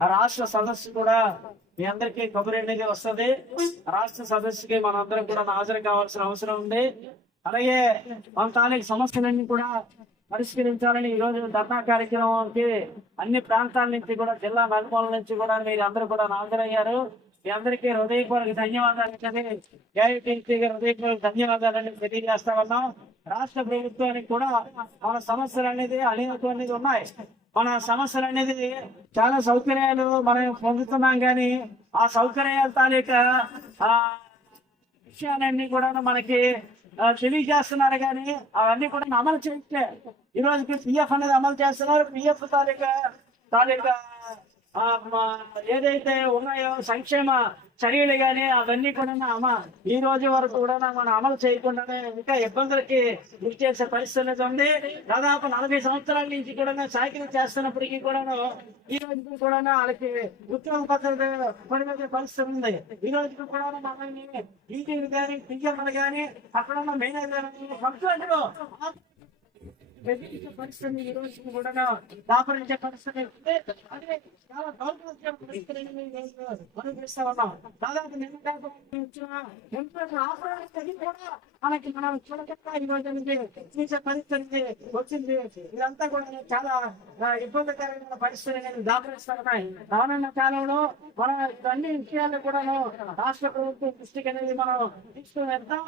ఆ రాష్ట్ర సదస్సు కూడా మీ అందరికీ కబురు అనేది వస్తుంది. రాష్ట్ర సదస్సుకి మనందరం కూడా హాజరు కావాల్సిన అవసరం ఉంది. అలాగే మన తాలూకు సమస్యలన్నీ కూడా పరిష్కరించాలని ఈ రోజు ధర్నా కార్యక్రమానికి అన్ని ప్రాంతాల నుంచి కూడా, జిల్లా నలుమూలల నుంచి కూడా మీరు అందరూ కూడా హాజరయ్యారు. మీ అందరికీ హృదయపూర్వక ధన్యవాదాలు. హృదయపూర్వక ధన్యవాదాలని తెలియజేస్తా ఉన్నాం. రాష్ట్ర ప్రభుత్వానికి కూడా మన సమస్యలు అనేది అనేకమైనవి ఉన్నాయి. మన సమస్యలు అనేది చాలా సౌకర్యాలు మనం పొందుతున్నాం, కానీ ఆ సౌకర్యాల తాలూకా విషయాలన్నీ కూడా మనకి తెలియజేస్తున్నారు, కానీ అవన్నీ కూడా అమలు చేయట్లే. ఈ రోజుకి పిఎఫ్ అనేది అమలు చేస్తున్నారు. పిఎఫ్ తాలూకా ఏదైతే ఉన్నాయో సంక్షేమ చర్యలు కానీ అవన్నీ కూడా ఈ రోజు వరకు కూడా మనం అమలు చేయకుండానే ఇంకా ఇబ్బందులకి గురి చేసే పరిస్థితి ఉంది. దాదాపు 40 సంవత్సరాల నుంచి కూడా చాకరీ చేస్తున్నప్పటికీ కూడా ఈ రోజు కూడా వాళ్ళకి ఉద్యోగ పద్ధతి పడిపోయే పరిస్థితి ఉంది. ఈ రోజు కూడా మమ్మల్ని ఈటీలు కానీ టీచర్లు కానీ అక్కడ ఉన్న మేనేజర్ కంప్లైంట్లు పరిస్థితి ఈ రోజు కూడా దాపరించే పరిస్థితి అదే చాలా దౌర్భాగ్య పరిస్థితి మనం చూస్తా ఉన్నాం. దాదాపు కూడా మనకి మనం చూడకుండా ఈ రోజు చూసే పరిస్థితి వచ్చింది. ఇదంతా కూడా చాలా ఇబ్బందికరమైన పరిస్థితి దాపరిస్తా ఉన్నాయి. రానున్న కాలంలో మనం అన్ని విషయాలు కూడా రాష్ట్ర ప్రభుత్వం దృష్టికి అనేది మనం తీసుకుని వెళ్తాం.